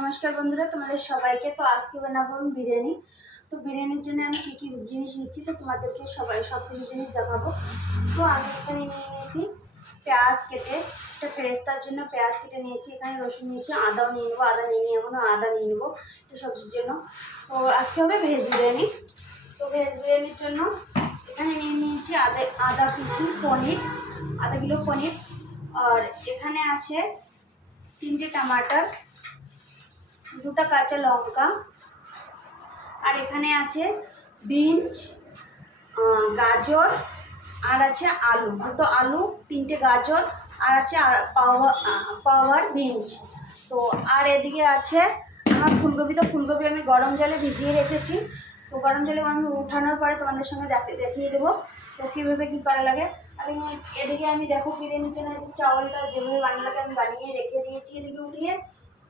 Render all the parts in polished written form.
নমস্কার বন্ধুরা, তোমাদের সবাইকে। তো আজকে বানাবো আমি বিরিয়ানি। তো বিরিয়ানির জন্য আমি কী কী জিনিস নিচ্ছি তো তোমাদেরকে সব কিছু জিনিস দেখাবো। তো আমি এখানে নিয়ে নিয়েছি পেঁয়াজ কেটে, একটা ফেরেস্তার জন্য পেঁয়াজ কেটে নিয়েছি। এখানে রসুন নিয়েছি, আদাও নিয়ে নেবো, আদা নিয়ে নিই, এখনও আদা নিয়ে নেবো এটা সবজির জন্য। তো আজকে হবে ভেজ বিরিয়ানি। তো ভেজ বিরিয়ানির জন্য এখানে নিয়ে নিয়েছি আদা কুচি, পনির, আধা কিলো পনির। আর এখানে আছে 3টে টমাটার, 2টা কাঁচা লঙ্কা, আর এখানে আছে বিনস, গাজর, আর আছে আলু, 2টো আলু, 3টে গাজর, আর আছে পাওয়ার বিনস। তো আর এদিকে আছে আমার ফুলকপি। তো ফুলকপি আমি গরম জলে ভিজিয়ে রেখেছি। তো গরম জলে আমি উঠানোর পরে তোমাদের সঙ্গে দেখিয়ে দেবো তো কীভাবে কী করা লাগে। আর এদিকে আমি দেখো বিরিয়ানির জন্য চাউলটা যেভাবে বানানো লাগে আমি বানিয়ে রেখে দিয়েছি এদিকে উঠিয়ে।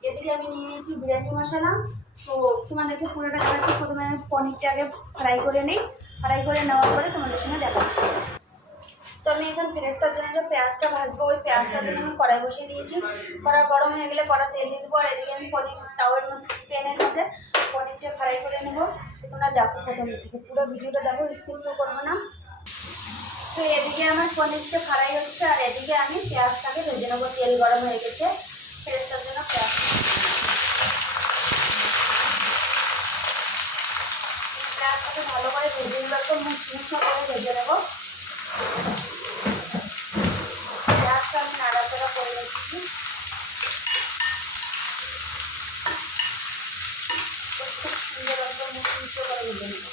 এদিকে আমি নিয়ে নিয়েছি বিরিয়ানি মশলা। তো তোমাদেরকে পুরোটা দেখাচ্ছি। প্রথমে আমি পনিরটা আগে ফ্রাই করে নিই, ফ্রাই করে নেওয়ার পরে তোমাদের সঙ্গে দেখাচ্ছি। তো আমি এখন ফেরেস্তার জন্য যে পেঁয়াজটা ভাজবো, ওই পেঁয়াজটার জন্য আমি কড়াই বসিয়ে দিয়েছি। কড়া গরম হয়ে গেলে কড়া তেল দিয়ে দেবো। আর এদিকে আমি পনির তাওয়ার মধ্যে, প্যানের মধ্যে পনিরটা ফ্রাই করে নেবো। তোমরা দেখো প্রথম থেকে পুরো ভিডিওটা দেখো, স্কিপ করবো না। তো এদিকে আমার পনিরটা ফ্রাই হচ্ছে, আর এদিকে আমি পেঁয়াজটাকে ভেজে নেবো। তেল গরম হয়ে গেছে, ফেরেস্তার জন্য পেঁয়াজটাকে ভালো করে ভেজে নেবো, একটু মুচমুচো করে ভেজে নেবো। পেঁয়াজটা আমি নাড়াচাড়া করে নিচ্ছি। খুব সুন্দর একদম মুচমুচো করে ভেজে নেবো।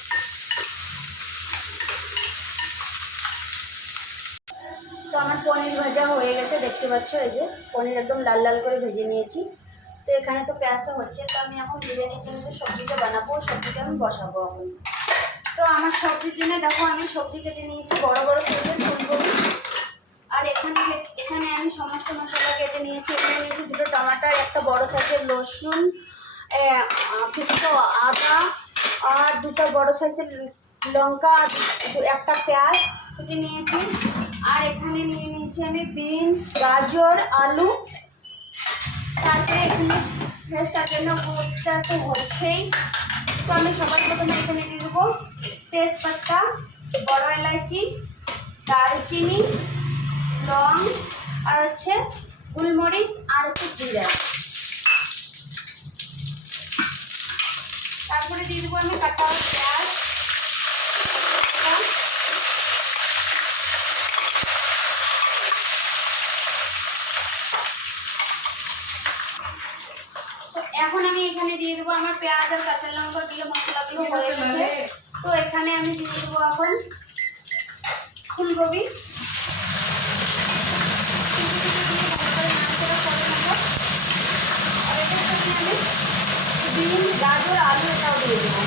তো আমার পনির ভাজা হয়ে গেছে, দেখতে পাচ্ছ। এই যে পনির একদম লাল লাল করে ভেজে নিয়েছি। তো এখানে তো পেঁয়াজটা হচ্ছে। তো আমি এখন বিরিয়ানির জন্য যে সবজিটা বানাবো, সবজিটা আমি বসাবো এখন। তো আমার সবজির জন্য দেখো আমি সবজি কেটে নিয়েছি, বড় বড় সাইজের ফুলকপি। আর এখানে আমি সমস্ত মশলা কেটে নিয়েছি। এখানে নিয়েছি 2টো টমাটার, একটা বড় সাইজের রসুন, 2টো আদা, আর 2টা বড় সাইজের লঙ্কা, একটা পেঁয়াজ কেটে নিয়েছি। আর এখানে নিয়ে নিয়েছি আমি বিনস, গাজর, আলু। তারপরে এখানে ভেজটার জন্য গুড়টা তো হচ্ছেই। তো আমি সবার প্রথমে এখানে দিয়ে দেবো তেজপাতা, বড় এলাচি, দারচিনি, লং, আর হচ্ছে গোলমরিচ, আর হচ্ছে জিরা। তারপরে দিয়ে দেবো আমি কাটা পেঁয়াজ। তো এখন আমি এখানে দিয়ে দেবো আমার পেঁয়াজ আর কাঁচা লঙ্কা দিয়ে মশলাগুলো হয়ে গেছে। তো এখানে আমি দিয়ে দেবো এখন ফুলকপি। আর এটার সাথে আমি বিনস, গাজর, আলু এটাও দিয়ে দেবো।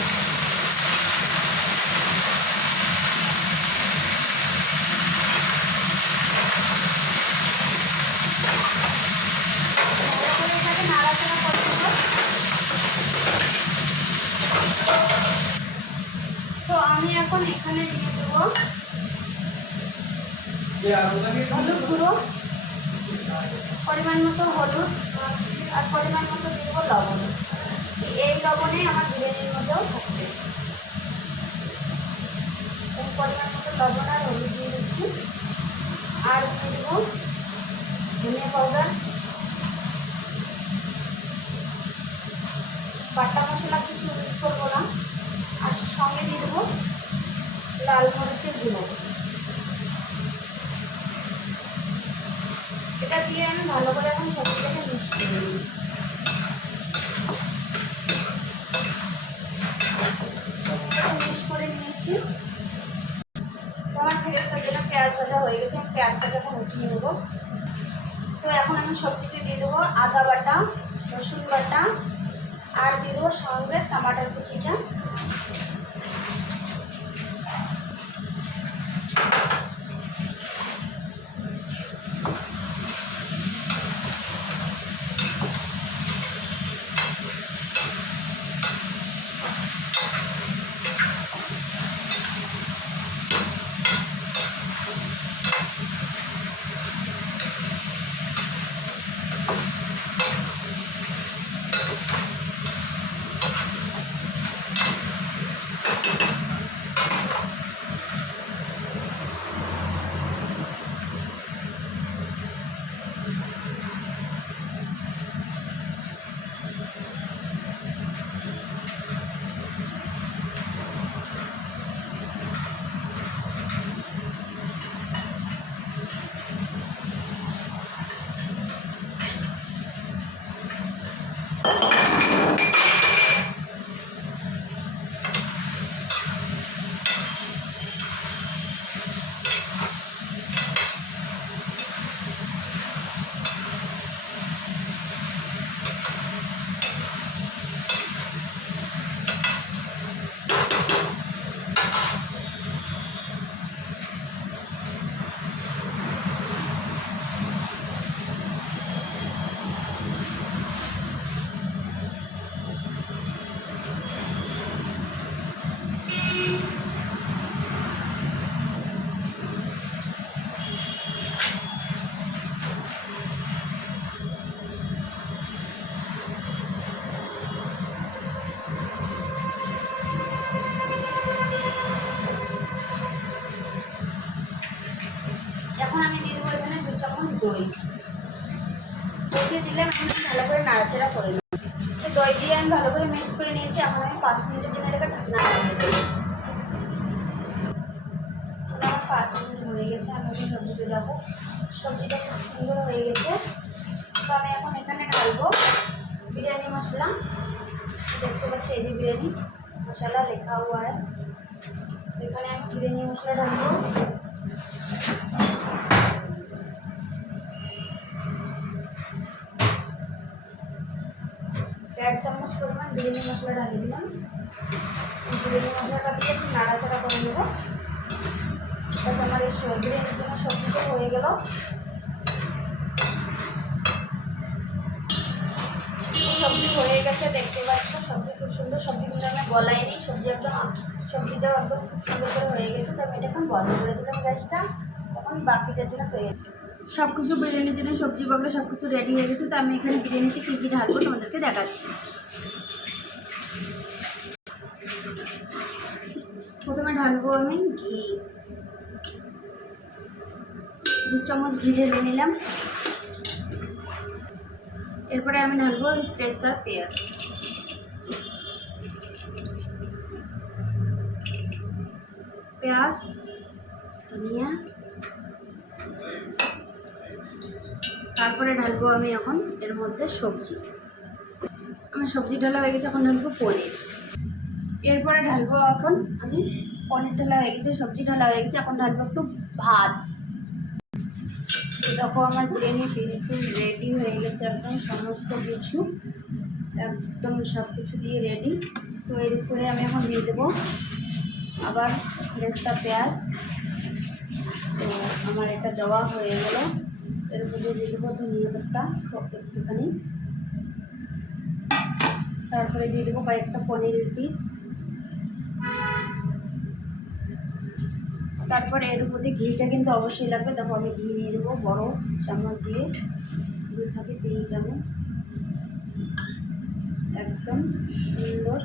নাড়াচাড়া করে দেবো। তো আমি এখন এখানে দিয়ে দেবো হলুদ গুঁড়ো, পরিমাণ মতো হলুদ, আর পরিমাণ মতো দিয়ে দেবো লবণ। এই লবণে আমার বিরিয়ানির মধ্যেও থাকবে। পরিমাণ মতো লবণ আর হলুদ দিয়ে দিচ্ছি। আর দিয়ে দেবো ধনিয়া পাউডার, বাটা মশলা কিছু ইউজ করবো না। আর সঙ্গে দিয়ে দেবো লাল মরিচের গুঁড়ো। এটা দিয়ে আমি ভালো করে এখন সবজিটাকে মিক্স করে নিই। মিক্স করে নিয়েছি। তো আমার ফেরেস্তার জন্য পেঁয়াজ ভাজা হয়ে গেছে, আমি পেঁয়াজটাকে এখন উঠিয়ে নেবো। তো এখন আমি সবজিতে দিয়ে দেবো আদা বাটা, রসুন বাটা, আর দিয়ে দেবো সঙ্গে টমাটার কুচিটা। দই দিয়ে দিলাম। এখন আমি ভালো করে নাড়াচাড়া করে নেব। তো দই দিয়ে আমি ভালো করে মিক্স করে নিয়েছি। এখন আমি 5 মিনিটের জন্য এটাকে ঢাকনা লাগিয়ে দেবো। আমার 5 মিনিট হয়ে গেছে। আমি এখন সবজিতে যাবো। সবজিটা খুব সুন্দর হয়ে গেছে। তো আমি এখন এখানে ঢালবো বিরিয়ানি মশলা। দেখতে পাচ্ছি এই যে বিরিয়ানি মশলা লেখা हुआ है। এখানে আমি বিরিয়ানি মশলা ঢালবো। দেড় চামচ পরিমাণ বিরিয়ানি মশলা ঢালিয়ে দিলাম। বিরিয়ানি মশলাটা দিয়ে একটু নাড়াচাড়া করে নেব। বাস আমার এই বিরিয়ানির জন্য সবজিটা হয়ে গেল। সবজি হয়ে গেছে দেখতে পাচ্ছ। সবজি খুব সুন্দর। সবজি কিন্তু আমি গলাইনি। সবজিটাও একদম খুব সুন্দর করে হয়ে গেছে। তো আমি এটা এখন বন্ধ করে দিলাম গ্যাসটা। এখন বাকিটার জন্য তৈরি সব কিছু বিরিয়ানির জন্য সবজি বাগলো সব কিছু রেডি হয়ে গেছে। তো আমি এখানে বিরিয়ানিতে কী কী ঢালবো তোমাদেরকে দেখাচ্ছি। প্রথমে ঢালবো আমি ঘি। 2 চামচ ঘি ঢেলে নিলাম। এরপরে আমি ঢালবো পেস্তার পেঁয়াজ। ধনিয়া। তারপরে ঢালবো আমি এখন এর মধ্যে সবজি। আমার সবজি ঢালা হয়ে গেছে। এখন ঢালবো পনির। এরপরে ঢালবো এখন আমি পনির ঢালা হয়ে গেছে, সবজি ঢালা হয়ে গেছে। এখন ঢালবো একটু ভাত। দেখো আমার বিরিয়ানি বিলকুল রেডি হয়ে গেছে। একদম সমস্ত কিছু একদম সব কিছু দিয়ে রেডি। তো এর উপরে আমি এখন দিয়ে দেবো আবার বেরেস্তা পেঁয়াজ। তো আমার এটা দেওয়া হয়ে গেল। এর উপরে দিয়ে দেবো ধনিয়া পাতা একটুখানি। তারপরে দিয়ে দেবো কয়েকটা পনিরের পিস। তারপরে এর উপরে ঘিটা কিন্তু অবশ্যই লাগবে। দেখো আমি ঘি নিয়ে দেবো বড় চামচ দিয়ে। ঘি থাকে 3 চামচ। একদম সুন্দর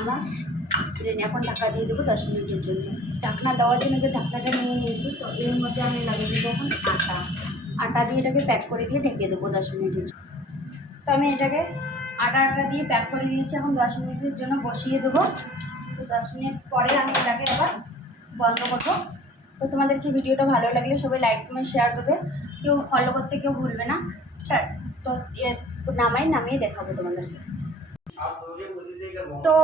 আমার বিরিয়ানি। এখন ঢাকা দিয়ে দেবো 10 মিনিটের জন্য। ঢাকনা দেওয়ার জন্য যে ঢাকনাটা নিয়ে নিয়েছি, তো এর মধ্যে আমি লাগিয়ে দেবো এখন আটা দিয়ে এটাকে প্যাক করে দিয়ে ঢেকে দেবো 10 মিনিটের জন্য। তো আমি এটাকে আটা দিয়ে প্যাক করে দিয়েছি। এখন 10 মিনিটের জন্য বসিয়ে দেবো। তো 10 মিনিট পরে আমি এটাকে আবার বন্ধ করবো। তো তোমাদেরকে ভিডিওটা ভালো লাগলে সবাই লাইক কমেন্ট শেয়ার করবে। কেউ ফলো করতে কেউ ভুলবে না। তো নামিয়ে দেখাবো তোমাদেরকে। তো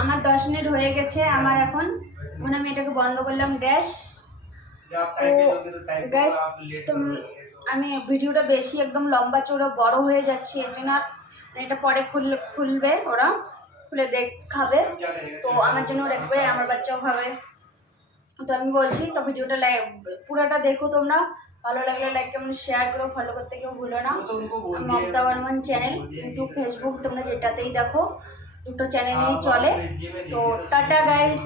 আমার 10 মিনিট হয়ে গেছে। আমার এখন আমি এটাকে বন্ধ করলাম গ্যাস। তো গ্যাস তো আমি ভিডিওটা বেশি একদম লম্বা চৌড়া বড় হয়ে যাচ্ছে, এর জন্য এটা পরে খুলবে, ওরা খুলে খাবে। তো আমার জন্য রাখবে, আমার বাচ্চাও খাবে। তো আমি বলছি, তো ভিডিওটা পুরোটা দেখো তোমরা। ভালো লাগলে লাইক কমেন্ট শেয়ার করো, ফলো করতে কেউ ভুলো না। Mamata Barman channel, YouTube Facebook তোমরা যেটাতেই দেখো, দুটো চ্যানেলেই চলে। তো টাটা গাইস।